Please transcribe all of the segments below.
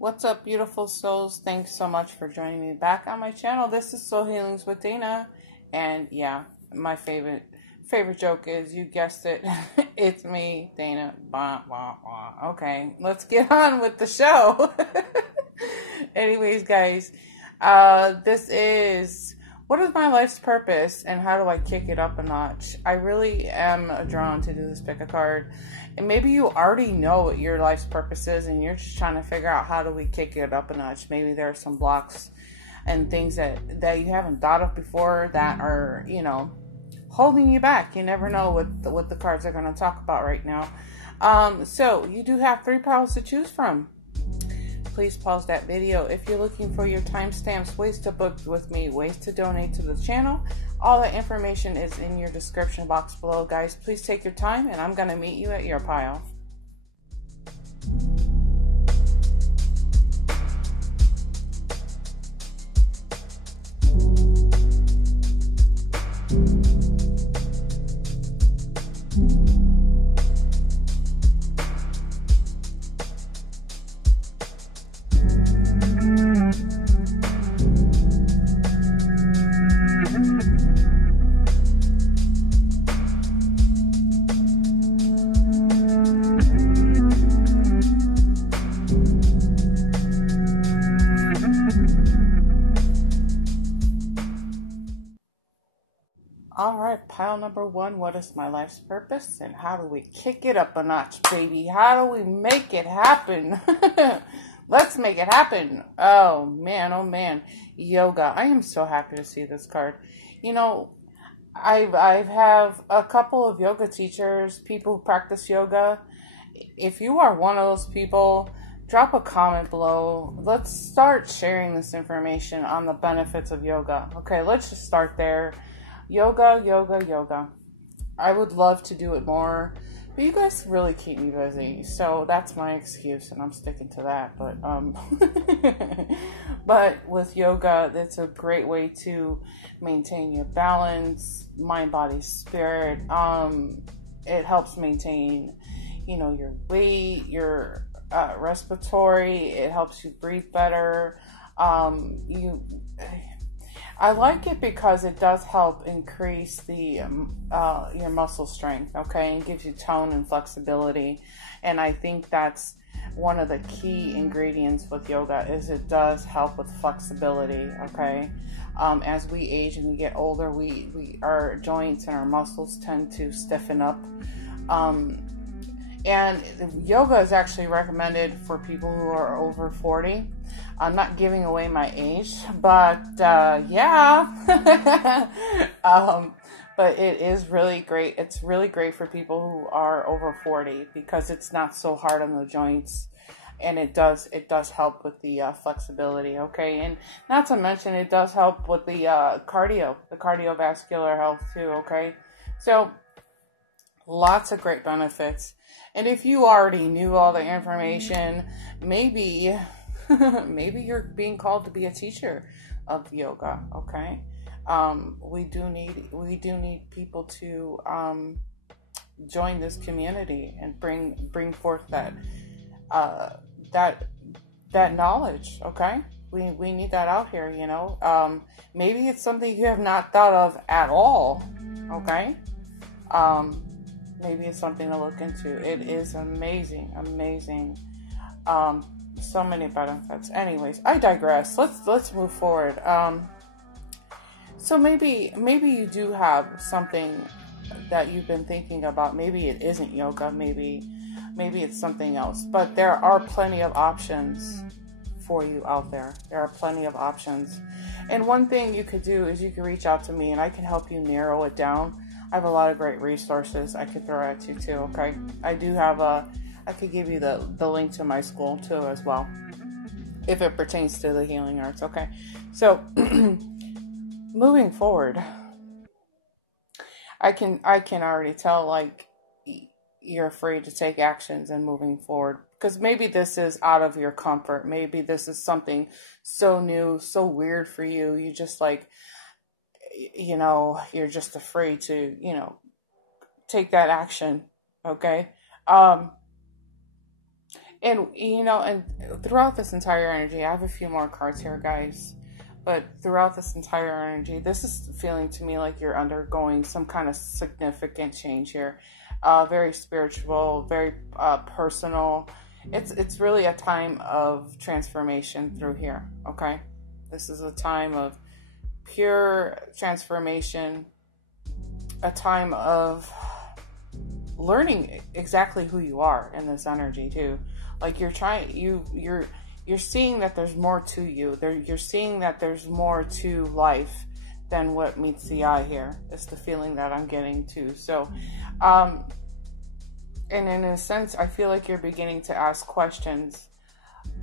What's up, beautiful souls? Thanks so much for joining me back on my channel. This is Soul Healings with Dana, and yeah, my favorite joke is, you guessed it, it's me, Dana. Bah, bah, bah. Okay, let's get on with the show. Anyways, guys, this is, what is my life's purpose and how do I kick it up a notch? I really am drawn to do this pick a card. And maybe you already know what your life's purpose is and you're just trying to figure out how do we kick it up a notch. Maybe there are some blocks and things that you haven't thought of before that are, holding you back. You never know what the cards are going to talk about right now. So you do have 3 piles to choose from. Please pause that video if you're looking for your timestamps, ways to book with me, ways to donate to the channel. All that information is in your description box below, guys. Please take your time, and I'm going to meet you at your pile. All right, pile number 1, what is my life's purpose and how do we kick it up a notch, baby? How do we make it happen? Let's make it happen. Oh man, yoga. I am so happy to see this card. I have a couple of yoga teachers, people who practice yoga. If you are one of those people, drop a comment below. Let's start sharing this information on the benefits of yoga. Okay, let's just start there. Yoga. I would love to do it more, but you guys really keep me busy, so that's my excuse, and I'm sticking to that. But with yoga, it's a great way to maintain your balance, mind, body, spirit. It helps maintain, your weight, your respiratory. It helps you breathe better. I like it because it does help increase the your muscle strength, okay, and gives you tone and flexibility. And I think that's one of the key ingredients with yoga, is it does help with flexibility, okay. As we age and we get older, our joints and our muscles tend to stiffen up. And yoga is actually recommended for people who are over 40. I'm not giving away my age, but yeah. But it is really great. It's really great for people who are over 40 because it's not so hard on the joints, and it does help with the flexibility, okay? And not to mention, it does help with the cardiovascular health too, okay? So lots of great benefits. And if you already knew all the information, maybe you're being called to be a teacher of yoga, okay? We do need people to join this community and bring forth that knowledge, okay? We need that out here, maybe it's something you have not thought of at all, okay? Maybe it's something to look into. It is amazing. So many benefits. Anyways, I digress. Let's move forward. So maybe you do have something that you've been thinking about. Maybe it isn't yoga. Maybe it's something else. But there are plenty of options for you out there. There are plenty of options. And one thing you could do is you can reach out to me and I can help you narrow it down. I have a lot of great resources I could throw at you too, okay? I could give you the link to my school too as well, if it pertains to the healing arts, okay? So, moving forward, I can already tell, like, you're afraid to take actions and moving forward, because maybe this is out of your comfort. Maybe this is something so new, so weird for you. You just like, you're just afraid to, take that action. Okay. And, you know, and throughout this entire energy, I have a few more cards here, guys. But throughout this entire energy, this is feeling to me like you're undergoing some kind of significant change here. Very spiritual, very personal. It's really a time of transformation through here, okay? This is a time of pure transformation, a time of learning exactly who you are in this energy too. Like you're seeing that there's more to you. You're seeing that there's more to life than what meets the eye here. It's the feeling that I'm getting too. So, and in a sense, I feel like you're beginning to ask questions,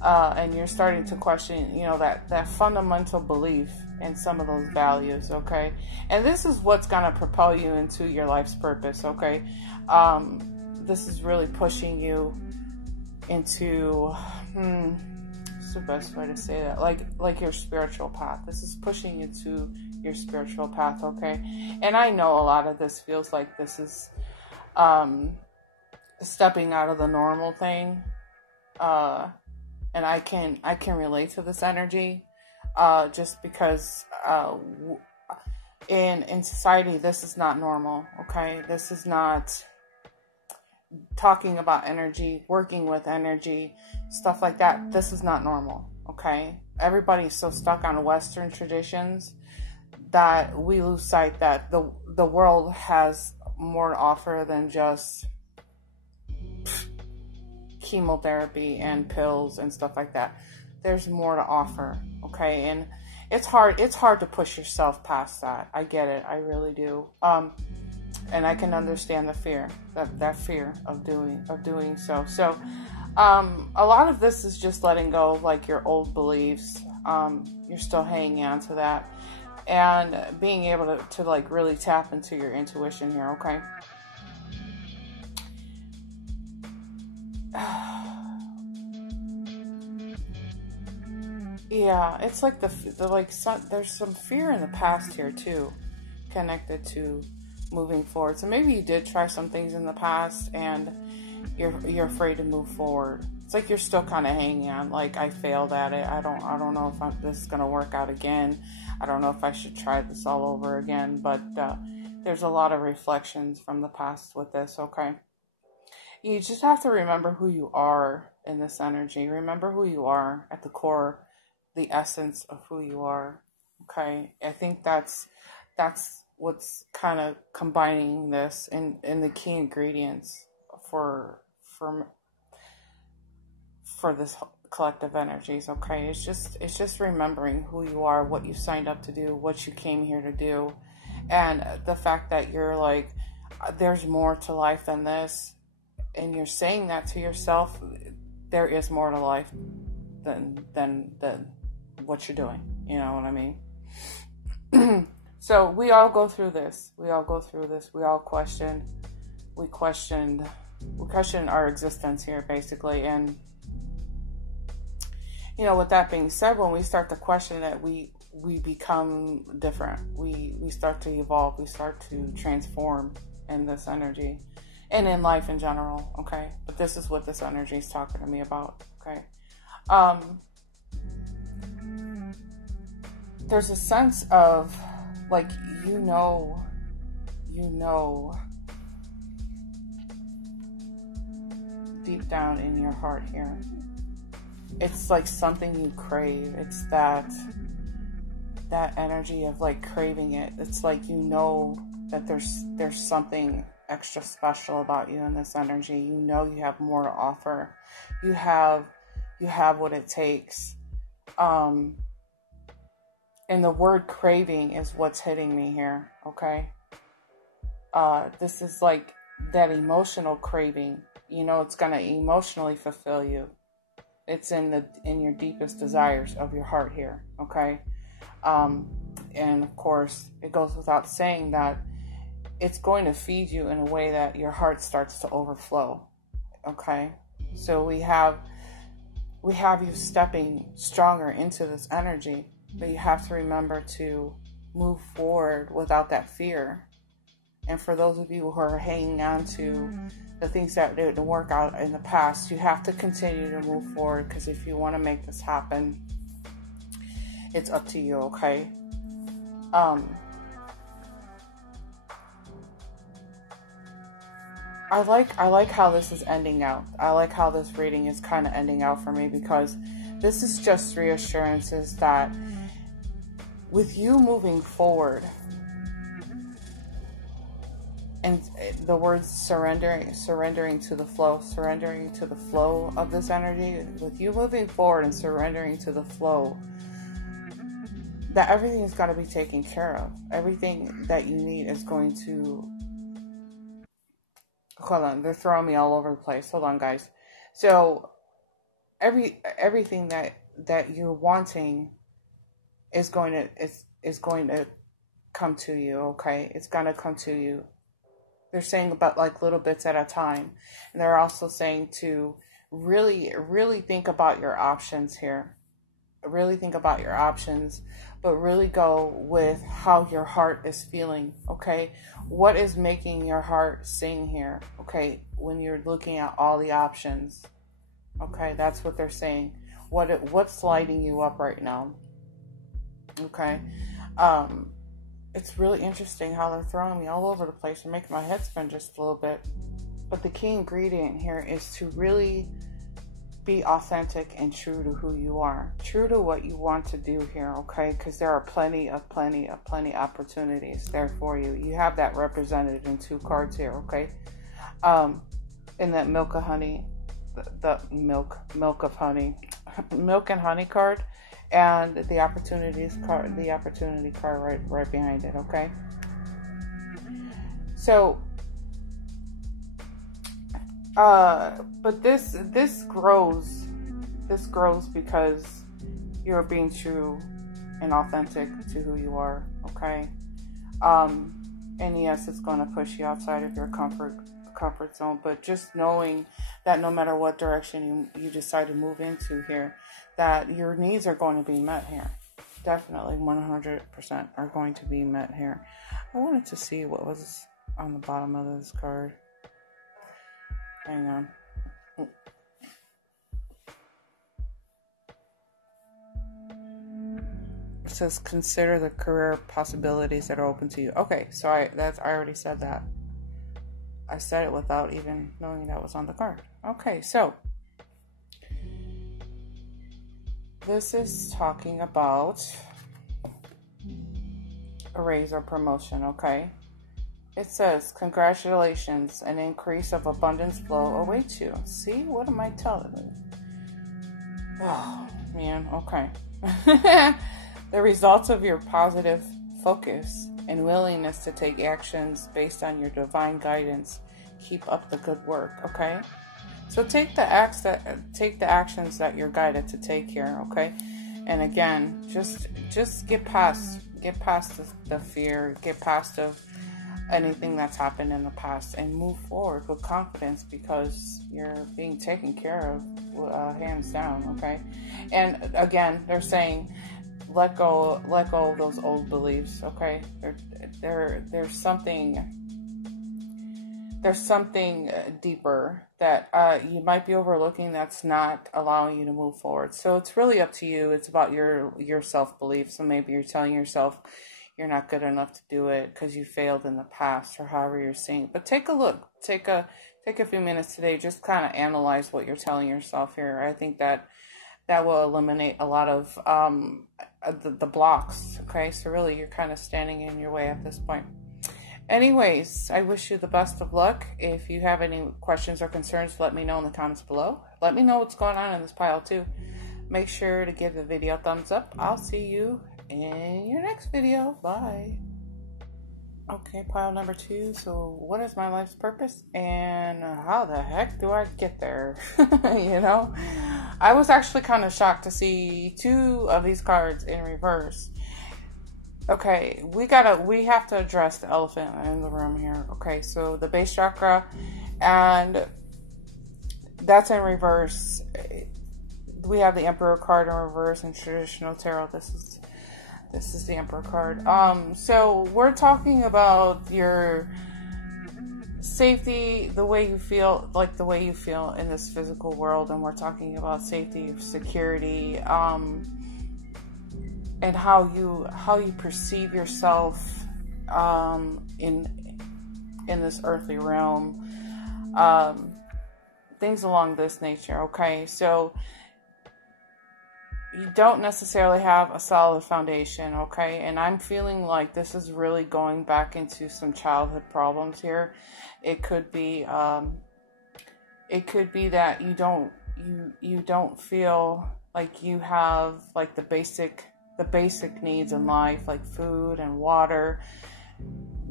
and you're starting to question, you know, that fundamental belief in some of those values, okay? And this is what's gonna propel you into your life's purpose, okay? This is really pushing you into, what's the best way to say that? Like your spiritual path. This is pushing you to your spiritual path, okay? And I know a lot of this feels like this is stepping out of the normal thing, and I can relate to this energy, just because in society this is not normal, okay? This is not talking about energy, working with energy, stuff like that. This is not normal, okay? Everybody's so stuck on Western traditions that we lose sight that the world has more to offer than just chemotherapy and pills and stuff like that. There's more to offer, okay? And it's hard to push yourself past that. I get it, I really do. And I can understand the fear, that fear of doing so. So, a lot of this is just letting go of like your old beliefs. You're still hanging on to that, and being able to like really tap into your intuition here, okay? Yeah, it's like there's some fear in the past here too, connected to moving forward. So maybe you did try some things in the past and you're afraid to move forward. It's like you're still kind of hanging on, like, I failed at it. I don't know if this is going to work out again. I don't know if I should try this all over again. But there's a lot of reflections from the past with this, okay? You just have to remember who you are in this energy. Remember who you are at the core, the essence of who you are, okay? I think that's what's kind of combining this in the key ingredients for this collective energies, okay? It's just remembering who you are, what you signed up to do, what you came here to do, and the fact that you're like, there's more to life than this, and you're saying that to yourself. There is more to life than what you're doing. You know what I mean? So we all go through this. We all question our existence here, basically. And you know, with that being said, when we start to question it, we become different. We start to evolve. We start to transform in this energy and in life in general, okay? But this is what this energy is talking to me about, okay? There's a sense of, like, you know, deep down in your heart here, it's like something you crave. It's that energy of like craving it. It's like, you know, that there's something extra special about you in this energy. You know, you have more to offer. You have what it takes. And the word craving is what's hitting me here, okay? This is like that emotional craving. You know, it's gonna emotionally fulfill you. It's in your deepest desires of your heart here, okay? And of course, it goes without saying that it's going to feed you in a way that your heart starts to overflow, okay? So we have you stepping stronger into this energy, but you have to remember to move forward without that fear. And for those of you who are hanging on to the things that didn't work out in the past, you have to continue to move forward, because if you want to make this happen, it's up to you, okay? I like how this is ending out. I like how this reading is kind of ending out for me, because this is just reassurances that with you moving forward, and the words surrendering to the flow of this energy, with you moving forward and surrendering to the flow, that everything is going to be taken care of. Everything that you need is going to... Hold on, they're throwing me all over the place. Hold on, guys. So everything that you're wanting is going to come to you, okay? It's going to come to you. They're saying about like little bits at a time. And they're also saying to really, really think about your options here. Really think about your options, but really go with how your heart is feeling, okay? What is making your heart sing here, okay? When you're looking at all the options, okay? That's what they're saying. What's lighting you up right now, okay? It's really interesting how they're throwing me all over the place and making my head spin just a little bit. But the key ingredient here is to really be authentic and true to who you are, true to what you want to do here, okay? Because there are plenty opportunities there for you. You have that represented in 2 cards here, okay? In that milk of honey, the milk of honey, milk and honey card, and the opportunity card right behind it, okay? So but this grows because you're being true and authentic to who you are, okay? And yes, it's going to push you outside of your comfort zone, but just knowing that no matter what direction you decide to move into here, that your needs are going to be met here. Definitely 100% are going to be met here. I wanted to see what was on the bottom of this card. Hang on. It says consider the career possibilities that are open to you. Okay, so I already said that. I said it without even knowing that was on the card. Okay, so this is talking about a raise or promotion, okay? It says, congratulations, an increase of abundance flow awaits you. See, what am I telling you? Oh, man, okay. The results of your positive focus and willingness to take actions based on your divine guidance. Keep up the good work, okay? So take the actions that you're guided to take here, okay? And again, just get past the fear, get past of anything that's happened in the past, and move forward with confidence, because you're being taken care of, hands down, okay? And again, they're saying let go of those old beliefs, okay? There's something deeper that you might be overlooking that's not allowing you to move forward. So it's really up to you. It's about your self-belief. So maybe you're telling yourself you're not good enough to do it because you failed in the past, or however you're seeing. But take a look. Take a few minutes today. Just kind of analyze what you're telling yourself here. I think that will eliminate a lot of the blocks. Okay, so really you're kind of standing in your way at this point. Anyways, I wish you the best of luck. If you have any questions or concerns, let me know in the comments below. Let me know what's going on in this pile too. Make sure to give the video a thumbs up. I'll see you in your next video. Bye. Okay, pile number 2. So what is my life's purpose, and how the heck do I get there? You know, I was actually kind of shocked to see 2 of these cards in reverse. Okay, we have to address the elephant in the room here. Okay, so the base chakra, and that's in reverse. We have the Emperor card in reverse in traditional tarot. This is the Emperor card. So we're talking about your safety, the way you feel, like the way you feel in this physical world, and we're talking about safety, security, and how you perceive yourself in this earthly realm, things along this nature. Okay, so you don't necessarily have a solid foundation, okay? And I'm feeling like this is really going back into some childhood problems here. It could be that you don't feel like you have like the basic needs in life, like food and water,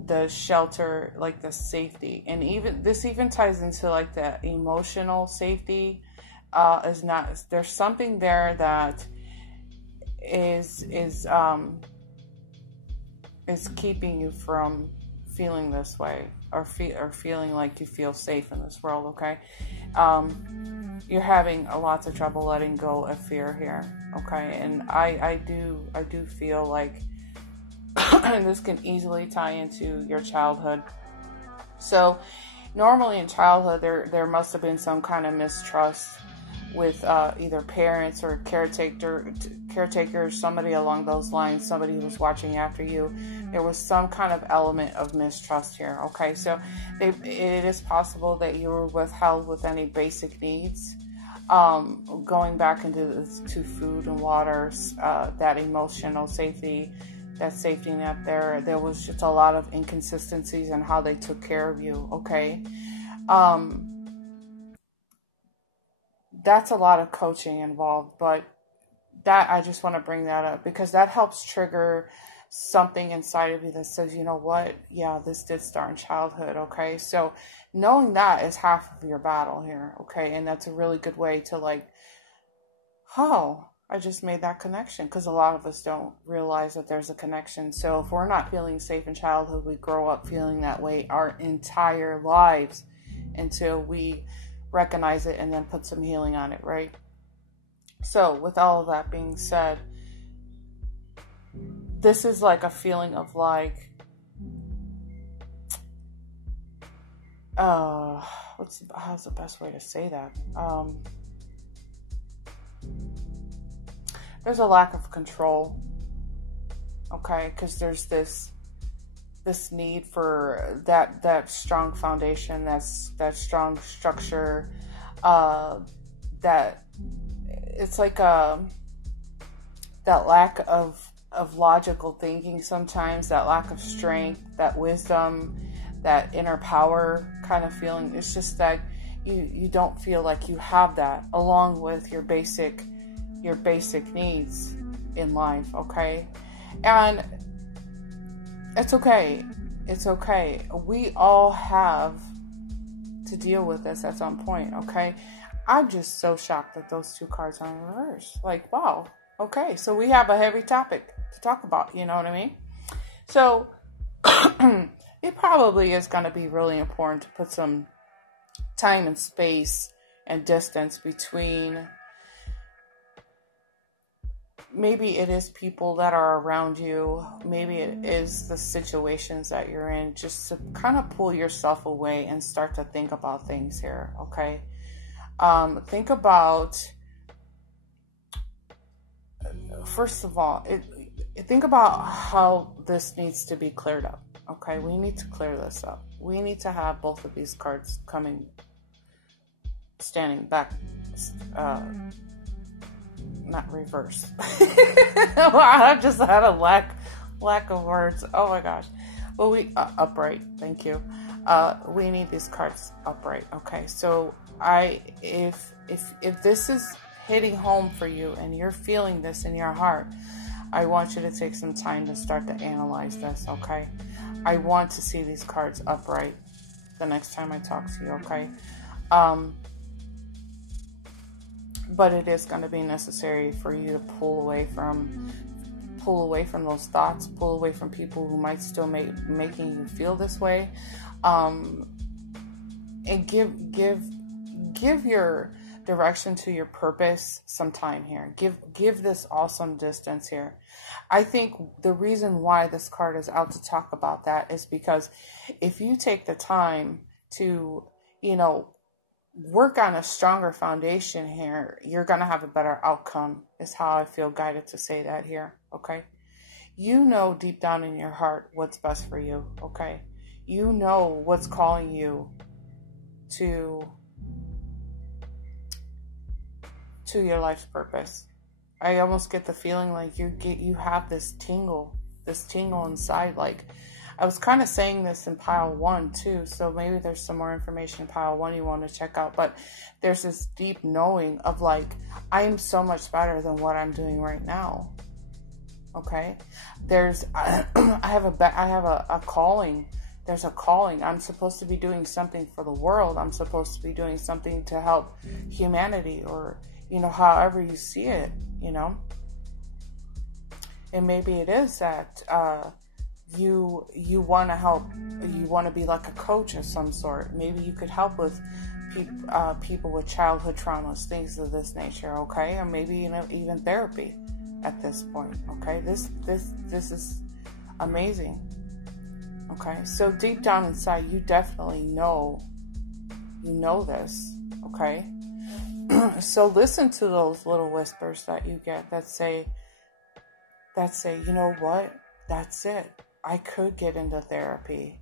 the shelter, like the safety. And this even ties into like the emotional safety. There's something there that is keeping you from feeling this way, or feeling like you feel safe in this world. Okay, you're having lots of trouble letting go of fear here. Okay, and I do feel like this can easily tie into your childhood. So normally in childhood there must have been some kind of mistrust with either parents or caretakers, somebody along those lines, somebody who was watching after you. There was some kind of element of mistrust here. Okay, so it is possible that you were withheld with any basic needs. Going back into to food and water, that emotional safety, that safety net there was just a lot of inconsistencies in how they took care of you. Okay. That's a lot of coaching involved, but that I just want to bring that up because that helps trigger something inside of you that says, you know what? Yeah, this did start in childhood. Okay. So knowing that is half of your battle here. Okay. And that's a really good way to like, oh, I just made that connection, because a lot of us don't realize that there's a connection. So if we're not feeling safe in childhood, we grow up feeling that way our entire lives until we recognize it and then put some healing on it, right? So with all of that being said, this is like a feeling of like, how's the best way to say that? There's a lack of control, okay? Because there's this need for that strong foundation, that strong structure, that it's like that lack of logical thinking sometimes, that lack of strength, that wisdom, that inner power kind of feeling. It's just that you don't feel like you have that along with your basic needs in life, okay? And it's okay. It's okay. We all have to deal with this at some point, okay? I'm just so shocked that those two cards are in reverse. Like, wow. Okay, so we have a heavy topic to talk about, you know what I mean? So it probably is going to be really important to put some time and space and distance between. Maybe it is people that are around you. Maybe it is the situations that you're in. Just to kind of pull yourself away and start to think about things here, okay? Think about, first of all, think about how this needs to be cleared up, okay? We need to clear this up. We need to have both of these cards standing back, not reverse. I just had a lack of words. Oh my gosh. Well, upright. Thank you. We need these cards upright. Okay. So if this is hitting home for you and you're feeling this in your heart, I want you to take some time to start to analyze this. Okay. I want to see these cards upright the next time I talk to you. Okay. But it is going to be necessary for you to pull away from those thoughts, pull away from people who might still making you feel this way, and give your direction to your purpose some time here. Give this awesome distance here. I think the reason why this card is out to talk about that is because if you take the time to, you know, work on a stronger foundation here, you're going to have a better outcome, is how I feel guided to say that here, okay? You know deep down in your heart what's best for you, okay? You know what's calling you to your life's purpose. I almost get the feeling like you have this tingle inside. Like, I was kind of saying this in pile 1 too, so maybe there's some more information in pile 1 you want to check out, but there's this deep knowing of like, I am so much better than what I'm doing right now. Okay, I have a calling. There's a calling. I'm supposed to be doing something for the world. I'm supposed to be doing something to help humanity, or, you know, however you see it, you know. And maybe it is that you want to help. You want to be like a coach of some sort. Maybe you could help with people with childhood traumas, things of this nature. Okay, or maybe, you know, even therapy at this point. Okay, this is amazing. Okay, so deep down inside, you definitely know, this. Okay, so listen to those little whispers that you get that say, you know what, that's it. I could get into therapy.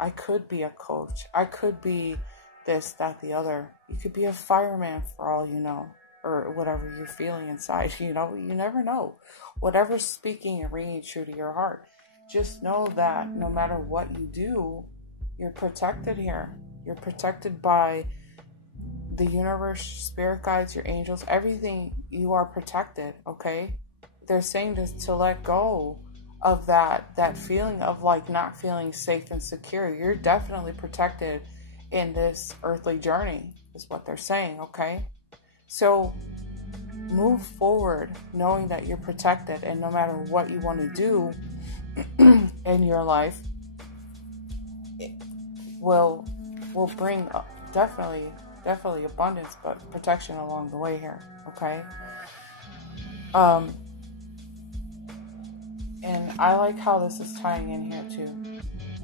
I could be a coach. I could be this, that, the other. You could be a fireman for all you know, or whatever you're feeling inside. You know, you never know. Whatever's speaking and ringing true to your heart. Just know that no matter what you do, you're protected here. You're protected by the universe, spirit guides, your angels, everything. You are protected, okay? They're saying this to let go of that feeling of like not feeling safe and secure. You're definitely protected in this earthly journey, is what they're saying, okay? So move forward knowing that you're protected, and no matter what you want to do in your life, it will bring definitely abundance, but protection along the way here, okay? And I like how this is tying in here too,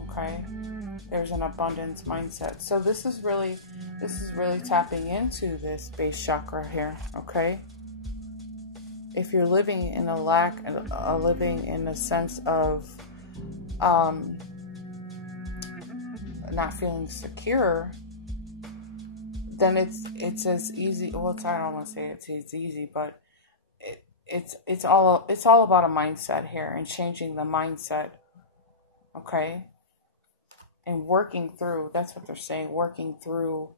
okay? There's an abundance mindset. So this is really tapping into this base chakra here, okay? If you're living in a lack, living in a sense of not feeling secure, then it's as easy. Well, I don't want to say it's easy, but it's all about a mindset here, and changing the mindset, okay? And working through. That's what they're saying. Working through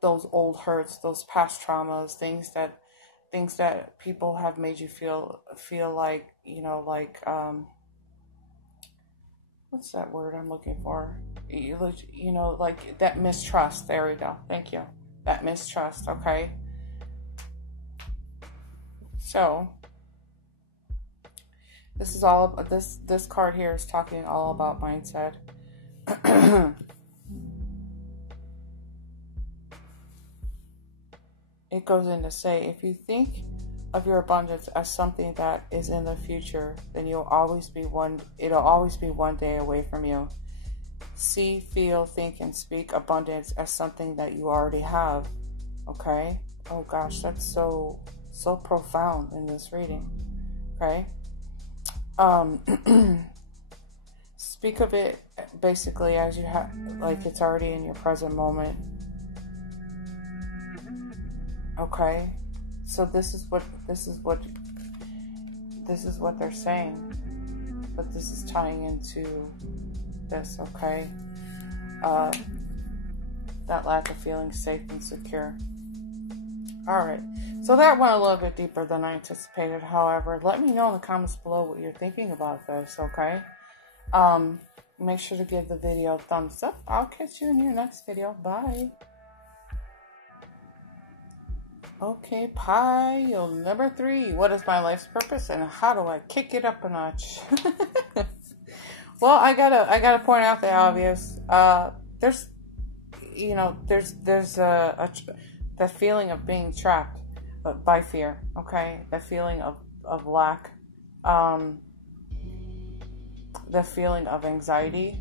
those old hurts, those past traumas, things that people have made you feel like, you know, like, what's that word I'm looking for? You know, like that mistrust. There we go. Thank you. That mistrust. Okay. So this is all, this card here is talking all about mindset. It goes in to say, if you think of your abundance as something that is in the future, then it'll always be one day away from you. See, feel, think, and speak abundance as something that you already have. Okay? Oh gosh, that's so profound in this reading. Okay? Speak of it basically as you have, like it's already in your present moment. Okay? So this is what they're saying, but this is tying into this, okay? That lack of feeling safe and secure. All right, so that went a little bit deeper than I anticipated. However, let me know in the comments below what you're thinking about this, okay? Make sure to give the video a thumbs up. I'll catch you in your next video. Bye. Okay, pile number 3. What is my life's purpose, and how do I kick it up a notch? Well, I gotta point out the obvious. There's that feeling of being trapped, but by fear. Okay, that feeling of lack, the feeling of anxiety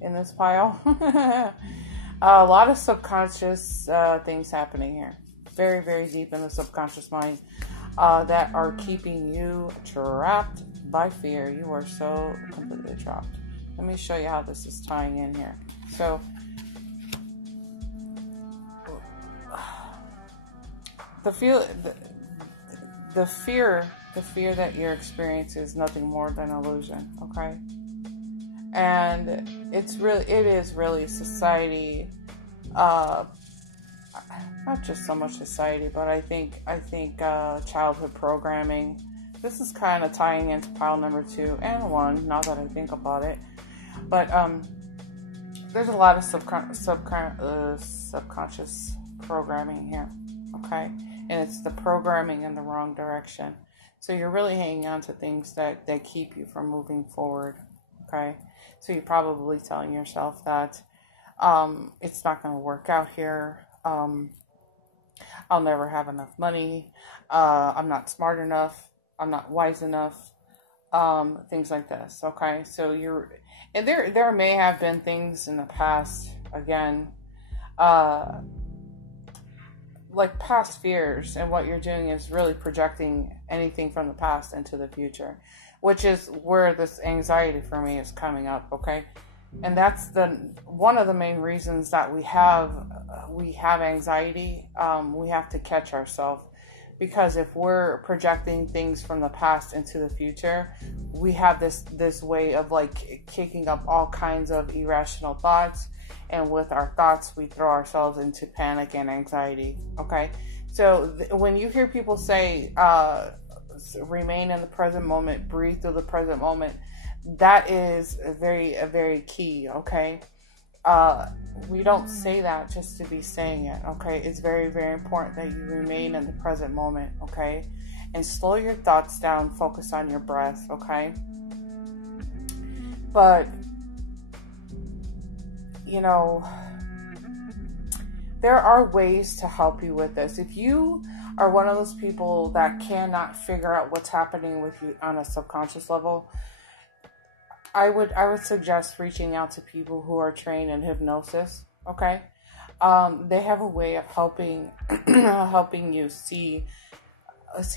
in this pile. A lot of subconscious things happening here. Very, very deep in the subconscious mind that are keeping you trapped by fear. You are so completely trapped. Let me show you how this is tying in here. So, the fear that you're experiencing is nothing more than illusion, okay? And it is really society, not just so much society, but I think childhood programming. This is kind of tying into pile number 2 and 1, now that I think about it. But there's a lot of subconscious programming here, okay? And it's the programming in the wrong direction. So you're really hanging on to things that keep you from moving forward, okay? So you're probably telling yourself that it's not going to work out here. I'll never have enough money. I'm not smart enough. I'm not wise enough. Things like this, okay? So and there may have been things in the past, again, like past fears, and what you're doing is really projecting anything from the past into the future, which is where this anxiety for me is coming up, okay? And that's one of the main reasons that we have anxiety. We have to catch ourselves, because if we're projecting things from the past into the future, we have this way of like kicking up all kinds of irrational thoughts. And with our thoughts, we throw ourselves into panic and anxiety, okay? So when you hear people say, remain in the present moment, breathe through the present moment, that is a very key, okay? We don't say that just to be saying it, okay? It's very, very important that you remain in the present moment, okay? And slow your thoughts down, focus on your breath, okay? But you know, there are ways to help you with this. If you are one of those people that cannot figure out what's happening with you on a subconscious level, I would suggest reaching out to people who are trained in hypnosis, okay? They have a way of helping you see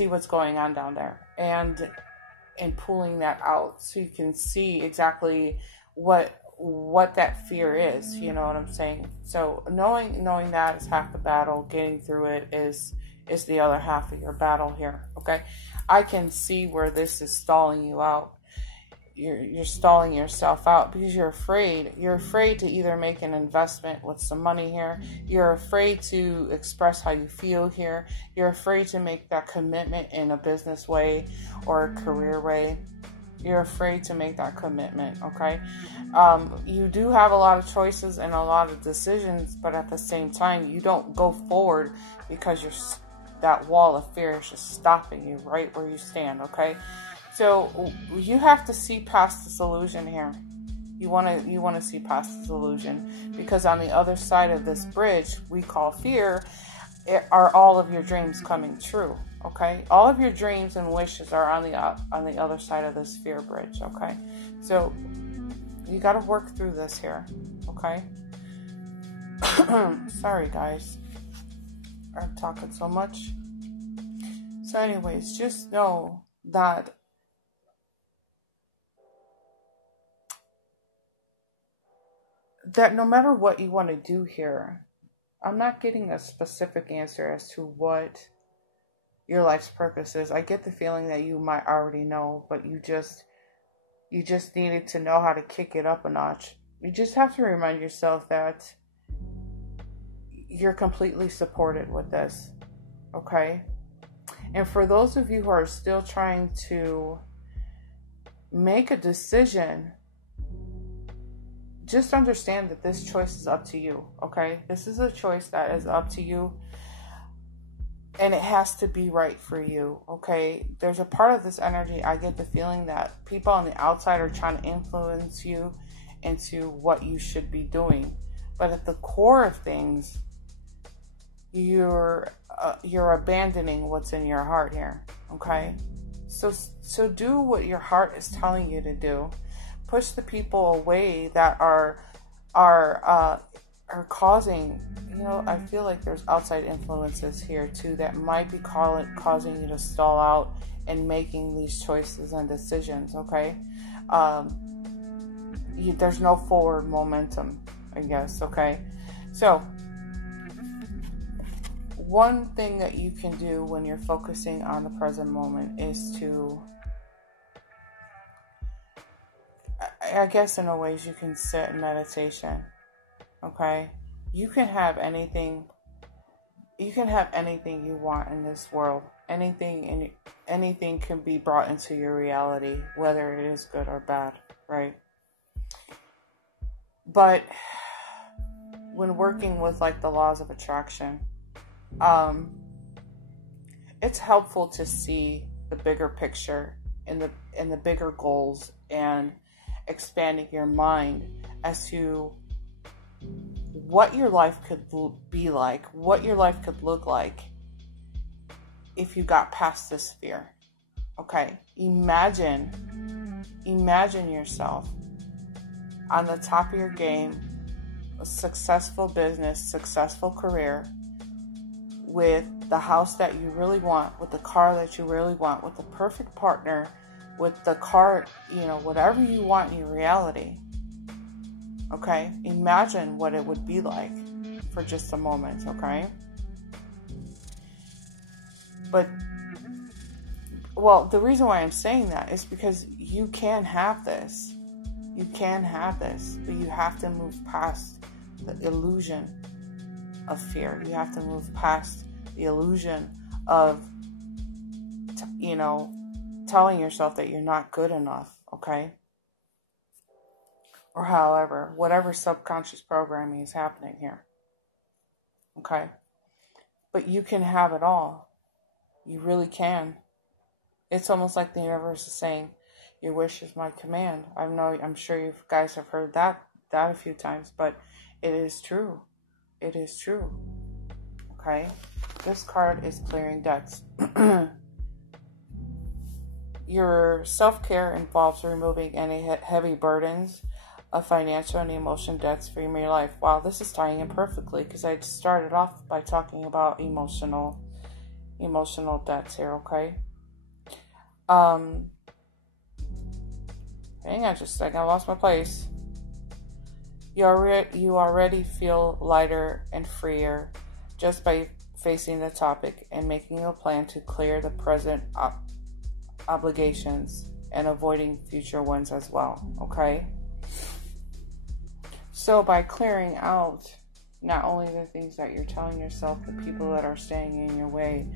what's going on down there, and pulling that out so you can see exactly what that fear is, you know what I'm saying? So knowing that is half the battle. Getting through it is the other half of your battle here, okay? I can see where this is stalling you out. You're stalling yourself out because you're afraid. You're afraid to either make an investment with some money here. You're afraid to express how you feel here. You're afraid to make that commitment in a business way or a career way. You're afraid to make that commitment, okay? You do have a lot of choices and a lot of decisions, but at the same time, you don't go forward because that wall of fear is just stopping you right where you stand, okay? So you have to see past this illusion here. You want to see past this illusion, because on the other side of this bridge we call fear are all of your dreams coming true. Okay, all of your dreams and wishes are on the other side of this fear bridge. Okay, so you got to work through this here. Okay, sorry guys, I'm talking so much. So, anyways, just know that no matter what you want to do here, I'm not getting a specific answer as to what your life's purpose is. I get the feeling that you might already know, but you just needed to know how to kick it up a notch. You just have to remind yourself that you're completely supported with this, okay? And for those of you who are still trying to make a decision, just understand that this choice is up to you, okay? This is a choice that is up to you, and it has to be right for you, okay? There's a part of this energy, I get the feeling that people on the outside are trying to influence you into what you should be doing. But at the core of things, you're abandoning what's in your heart here, okay? So do what your heart is telling you to do. Push the people away that are are causing, you know, I feel like there's outside influences here too that might be causing you to stall out in making these choices and decisions, okay? There's no forward momentum, I guess, okay? So, one thing that you can do when you're focusing on the present moment is to, I guess in a ways you can sit in meditation, okay? You can have anything you want in this world. Anything can be brought into your reality, whether it is good or bad, right? But when working with like the laws of attraction, it's helpful to see the bigger picture and the bigger goals, and expanding your mind as to what your life could be like, what your life could look like if you got past this fear. Okay, imagine yourself on the top of your game, a successful business, successful career, with the house that you really want, with the car that you really want, with the perfect partner, with the car, you know, whatever you want in your reality. Okay? Imagine what it would be like for just a moment, okay? But, well, the reason why I'm saying that is because you can have this. You can have this, but you have to move past the illusion of fear. You have to move past the illusion of, you know, telling yourself that you're not good enough, okay? Or however, whatever subconscious programming is happening here, okay? But you can have it all. You really can. It's almost like the universe is saying, your wish is my command. I'm sure you guys have heard that a few times, but it is true. It is true. Okay? This card is clearing debts. Your self-care involves removing any heavy burdens of financial and emotional debts from your life. Wow, this is tying in perfectly because I started off by talking about emotional debts here, okay? Hang on just a second, I lost my place. You already feel lighter and freer just by facing the topic and making a plan to clear the present obligations and avoiding future ones as well, okay? So by clearing out not only the things that you're telling yourself, the people that are standing in your way,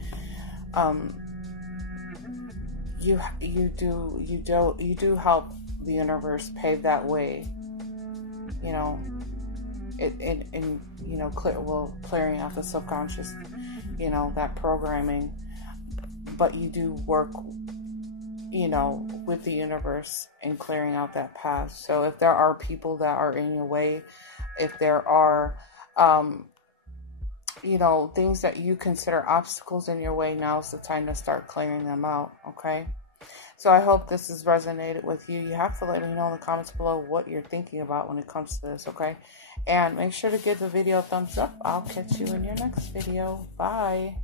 you do help the universe pave that way, you know, you know, clearing out the subconscious, you know, that programming. But you do work, you know, with the universe and clearing out that path. So if there are people that are in your way, if there are, you know, things that you consider obstacles in your way, now's the time to start clearing them out, okay? So I hope this has resonated with you. You have to let me know in the comments below what you're thinking about when it comes to this, okay? And make sure to give the video a thumbs up. I'll catch you in your next video. Bye.